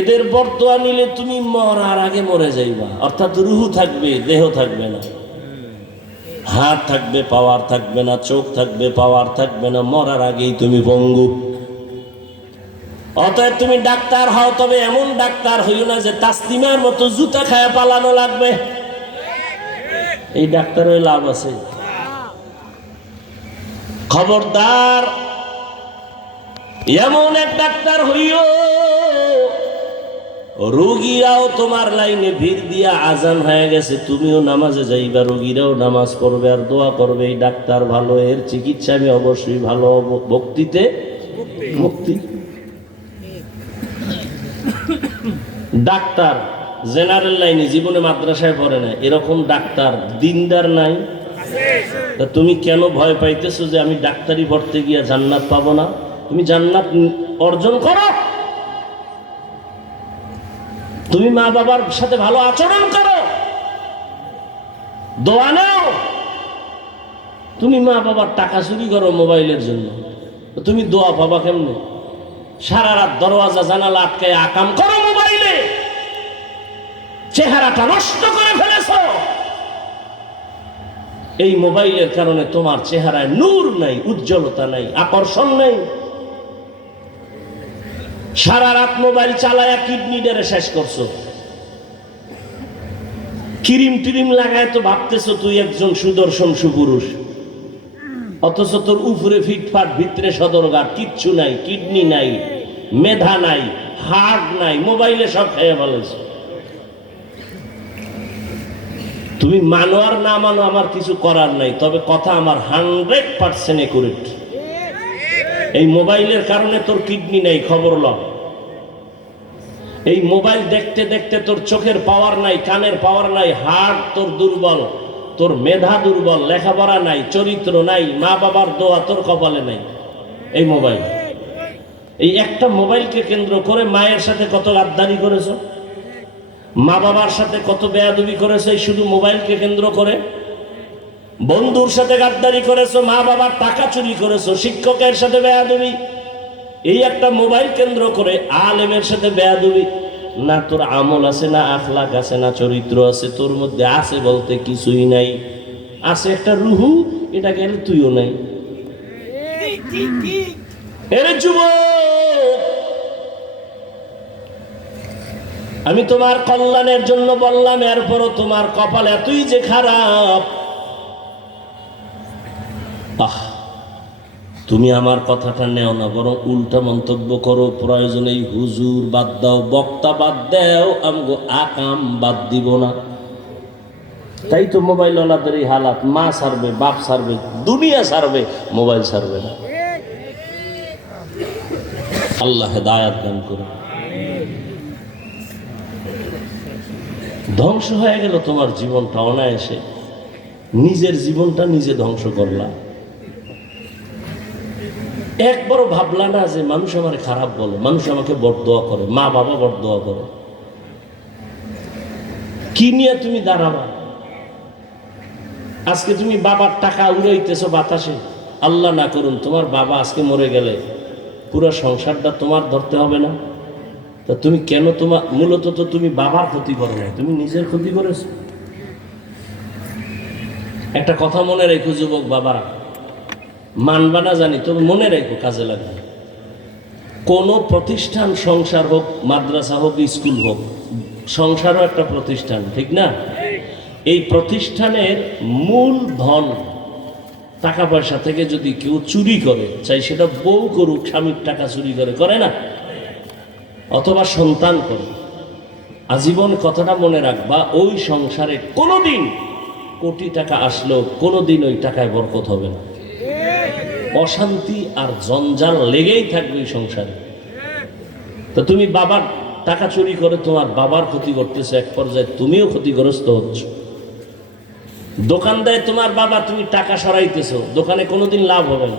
এদের বর্তোয়া নিলে তুমি মরার আগে মরে যাইবা, অর্থাৎ রুহু থাকবে, দেহ থাকবে না, হাত থাকবে পাওয়ার থাকবে না, চোখ থাকবে পাওয়ার থাকবে না, মরার আগেই তুমি পঙ্গু। অতএব তুমি ডাক্তার হও, তবে এমন ডাক্তার হইও না যে তাসলিমার মতো জুতা খায়া পালানো লাগবে। এই ডাক্তারের লাভ আছে? খবরদার, এমন এক ডাক্তার হইও রোগীরাও তোমার লাইনে ভিড় দিয়া আজান হয়ে গেছে, তুমিও নামাজে যাইবা, রোগীরাও নামাজ পড়বে আর দোয়া করবে এই ডাক্তার ভালো, এর চিকিৎসা আমি অবশ্যই ভালো, ভক্তিতে মুক্তি। ডাক্তার জেনারেল লাইনে জীবনে মাদ্রাসায় পড়ে না, এরকম ডাক্তার দিনদার নাই? তা তুমি কেন ভয় পাইতেছো যে আমি ডাক্তারি পড়তে গিয়া জান্নাত পাবো না? তুমি জান্নাত অর্জন করো, তুমি মা বাবার সাথে ভালো আচরণ করো, দোয়া নাও। তুমি মা বাবার টাকা চুরি করো মোবাইলের জন্য, তুমি দোয়া পাবা কেমনে? সারা রাত দরওয়াজা জানালা আটকায় আকাম করো মোবাইলে, চেহারাটা নষ্ট করে ফেলেছো। এই মোবাইলের কারণে তোমার চেহারায় নূর নাই, উজ্জ্বলতা নাই, আকর্ষণ নাই। সারা রাত মোবাইল চালায়া কিডনিটারে শেষ করছো, ক্রিম টিরিম লাগায় তো ভাবতেছো তুই একজন সুদর্শন সুপুরুষ, অথচ তোর উপরে ফিটফাট, ভিতরে সদরঘাট, কিচ্ছু নাই, কিডনি নাই, মেধা নাই, হার্ট নাই, মোবাইলে সব খেয়ে ফেলেছো। তুমি মানো আর না মানো, আমার কিছু করার নাই, তবে কথা আমার 100% একুরেট। এই মোবাইলের কারণে তোর কিডনি নেই, খবর ল। এই মোবাইল দেখতে দেখতে তোর চোখের পাওয়ার নাই, কানের পাওয়ার নাই, হার্ট তোর দুর্বল, তোর মেধা দুর্বল, লেখাপড়া নাই, চরিত্র নাই, মা বাবার দোয়া তোর কপালে নাই। এই মোবাইল, এই একটা মোবাইলকে কেন্দ্র করে মায়ের সাথে কত গাদ্দারি করেছো, মা বাবার সাথে কত বেয়াদবি করেছো এই শুধু মোবাইলকে কেন্দ্র করে। বন্ধুর সাথে গাদ্দারি করেছো, মা বাবার টাকা চুরি করেছো, শিক্ষকের সাথে বেয়াদবি, এই একটা মোবাইল কেন্দ্র করে। আলেমের সাথে বেয়াদবি, না তোর আমল আছে, না আখলাক আছে, না চরিত্র আছে, তোর মধ্যে আছে বলতে কিছুই নাই। আছে একটা রুহু, এটা গেলে তুইও নাই। এরে যুবক, আমি তোমার কল্যাণের জন্য বললাম, এরপরও তোমার কপাল এতই যে খারাপ। তুমি আমার কথাটা নেও না, বরং উল্টা মন্তব্য করো। প্রয়োজনে হুজুর বাদ দাও, বক্তা বাদ দাও, আমগো আকাম বাদ দিব না। তাই তো মোবাইল ওয়ালাদের এই হালাত, মা ছাড়বে, বাপ ছাড়বে, দুনিয়া ছাড়বে, মোবাইল ছাড়বে না। আল্লাহ হেদায়াত দান করে। ধ্বংস হয়ে গেল তোমার জীবনটা অনায়াসে, নিজের জীবনটা নিজে ধ্বংস করলা। একবারও ভাবলা না যে মানুষ আমার খারাপ বলে, মানুষ আমাকে বরদোয়া করে, মা বাবা বরদোয়া করে, কি নিয়ে তুমি দাঁড়াবা? আজকে তুমি বাবার টাকা উড়াইতেছো বাতাসে, আল্লাহ না করুন তোমার বাবা আজকে মরে গেলে পুরো সংসারটা তোমার ধরতে হবে না? তা তুমি কেন, তোমার মূলত তো তুমি বাবার ক্ষতি করো না, তুমি নিজের ক্ষতি করেছো। একটা কথা মনে রেখো যুবক বাবারা, মানবা না জানি, তবে মনে রেখো, কাজে লাগবে। কোনো প্রতিষ্ঠান, সংসার হোক, মাদ্রাসা হোক, স্কুল হোক, সংসারও একটা প্রতিষ্ঠান, ঠিক না? এই প্রতিষ্ঠানের মূল ধন, টাকা পয়সা থেকে যদি কেউ চুরি করে, চাই সেটা বউ করুক, স্বামীর টাকা চুরি করে, করে না? অথবা সন্তান করে, আজীবন কথাটা মনে রাখবা, ওই সংসারে কোনোদিন কোটি টাকা আসলেও কোনোদিন ওই টাকায় বরকত হবে না। অশান্তি আর জঞ্জাল লেগেই থাকবে ওই সংসারে। তো তুমি বাবার টাকা চুরি করে তোমার বাবার ক্ষতি করতেছো, এক পর্যায়ে তুমিও ক্ষতিগ্রস্ত হচ্ছ। দোকান দেয় তোমার বাবা, তুমি টাকা সরাইতেছো, দোকানে কোনোদিন লাভ হবে না,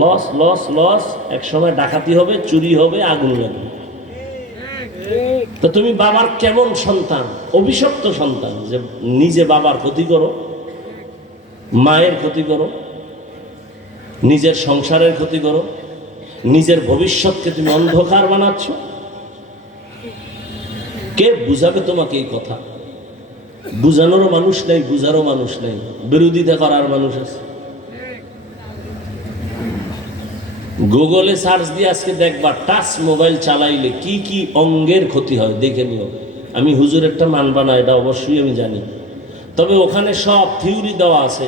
লস লস লস। এক সময় ডাকাতি হবে, চুরি হবে, আগুন লাগবে। তো তুমি বাবার কেমন সন্তান? অভিশপ্ত সন্তান, যে নিজে বাবার ক্ষতি করো, মায়ের ক্ষতি করো, নিজের সংসারের ক্ষতি করো। নিজের ভবিষ্যৎকে তুমি অন্ধকার বানাচ্ছ। কে বুঝাবে তোমাকে এই কথা? বুঝানোরও মানুষ নেই, বুঝারও মানুষ নেই, বিরোধিতা করার মানুষ আছে। গুগলে সার্চ দিয়ে আজকে দেখবা টাচ মোবাইল চালাইলে কি কি অঙ্গের ক্ষতি হয় দেখে নিও। আমি হুজুরেরটা মানবা না, এটা অবশ্যই আমি জানি, তবে ওখানে সব থিওরি দেওয়া আছে।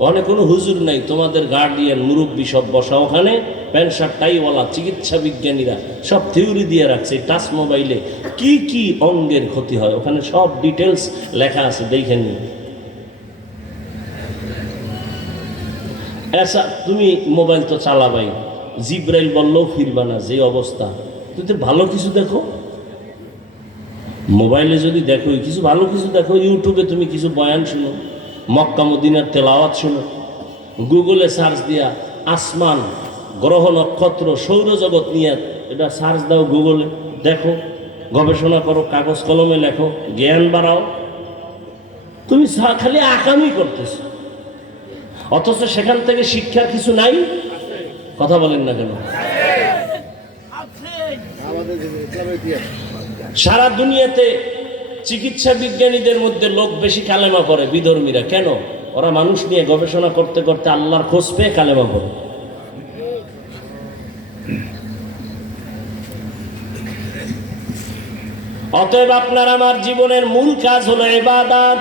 ওখানে কোনো হুজুর নাই, তোমাদের গার্ডিয়ান মুরব্বী সব বসা ওখানে, প্যান্ট শার্ট টাইওয়ালা চিকিৎসা বিজ্ঞানীরা সব থিওরি দিয়ে রাখছে টাচ মোবাইলে কি কি অঙ্গের ক্ষতি হয়, ওখানে সব ডিটেলস লেখা আছে, দেখে নিও। এসা তুমি মোবাইল তো চালাবাই, জিব্রাইল বললেও ফিরবা না, যে অবস্থা। তুই তো ভালো কিছু দেখো, মোবাইলে যদি দেখো কিছু ভালো কিছু দেখো, ইউটিউবে তুমি কিছু বয়ান শুনো, মক্কা মদিনার তেলাওয়াত শুনো, গুগলে সার্চ দিয়া আসমান, গ্রহ নক্ষত্র, সৌরজগৎ নিয়ে এটা সার্চ দাও, গুগলে দেখো, গবেষণা করো, কাগজ কলমে লেখো, জ্ঞান বাড়াও। তুমি খালি আকামি করতেছো, অথচ সেখান থেকে শিক্ষার কিছু নাই। কথা বলেন না কেন? সারা দুনিয়াতে চিকিৎসা বিজ্ঞানীদের মধ্যে লোক বেশি কালেমা পড়ে বিধর্মীরা। কেন? ওরা মানুষ নিয়ে গবেষণা করতে করতে আল্লাহর খোঁজ পেয়ে কালেমা পড়ে। অতএব আপনার আমার জীবনের মূল কাজ হলো ইবাদত।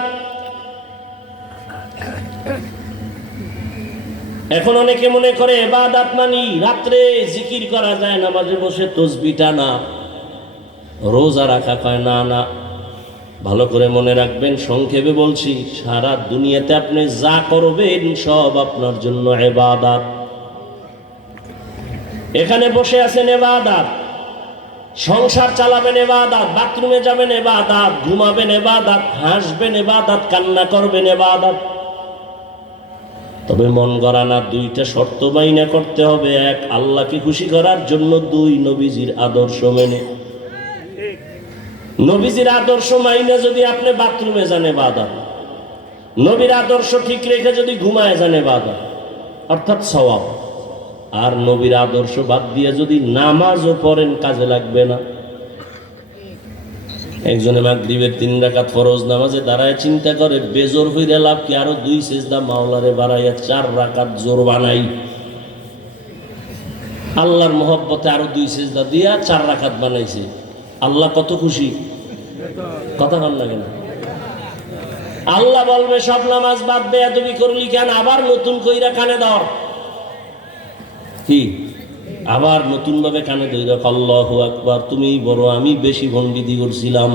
এখন অনেকে মনে করে ইবাদত মানি রাত্রে জিকির করা যায়, নামাজে বসে তাসবিহ টানা, রোজা রাখা। কয় না না, ভালো করে মনে রাখবেন, সংক্ষেপে বলছি, সারা দুনিয়াতে আপনি যা করবেন সব আপনার জন্য ইবাদত। এখানে বসে আছেন ইবাদত, সংসার চালাবেন ইবাদত, বাথরুমে যাবেন ইবাদত, ঘুমাবেন ইবাদত, হাসবেন ইবাদত, কান্না করবেন ইবাদত। তবে মন গড়া না, দুইটা শর্ত বাইনা করতে হবে। এক, আল্লাহকে খুশি করার জন্য। দুই, নবীজির আদর্শ মেনে। নবীজির আদর্শ মাইনে যদি আপনি বাথরুমে যান ইবাদত, নবীর আদর্শ ঠিক রেখে যদি ঘুমায় যান ইবাদত, অর্থাৎ সওয়াব। আর নবীর আদর্শ বাদ দিয়ে যদি নামাজও পড়েন, কাজে লাগবে না। একজনে মাগরিবের 3 রাকাত ফরজ নামাজে দাঁড়ায় চিন্তা করে, বেজোর হইলে লাভ কি, আরো 2 সিজদা মাওলারে বাড়াইয়া 4 রাকাত জোর বানাই। আল্লাহর মহব্বতে আরো 2 সিজদা দিয়া 4 রাকাত বানাইছে। আল্লাহ কত খুশি। কথা বল না কেন? আল্লাহ বলবে সব নামাজ বাদ দেয়া তুমি করলি কেন, আবার নতুন কইরা কানে দাও। কি আবার নতুন ভাবে কানে দইরা আল্লাহু আকবার, তুমি বড়, আমি বেশি ভণ্ডীতি করছিলাম।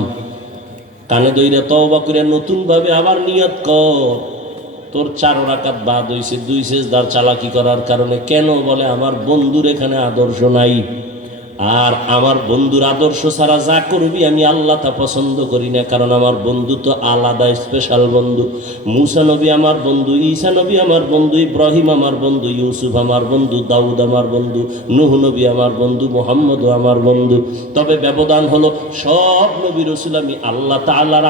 কানে দইরা তওবা করে নতুন ভাবে আবার নিয়ত কর, তোর 4 রাকাত বাদ হইছে 2 সিজদার চালাকি করার কারণে। কেন? বলে আমার বন্ধুর এখানে আদর্শ নাই, আর আমার বন্ধুর আদর্শ ছাড়া যা করবি আমি আল্লাহ তা পছন্দ করি না। কারণ আমার বন্ধু তো আলাদা, স্পেশাল বন্ধু। মুসা নবী আমার বন্ধু, ঈসা নবী আমার বন্ধু, ইব্রাহিম আমার বন্ধু, ইউসুফ আমার বন্ধু, দাউদ আমার বন্ধু, নূহ নবী আমার বন্ধু, মুহাম্মদও আমার বন্ধু। তবে ব্যবধান হলো, সব নবী রাসূল আমি আল্লাহ তাআলার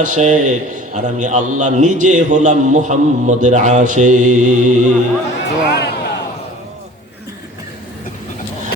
আশিক, আর আমি আল্লাহ নিজে হলাম মুহাম্মদের আশিক।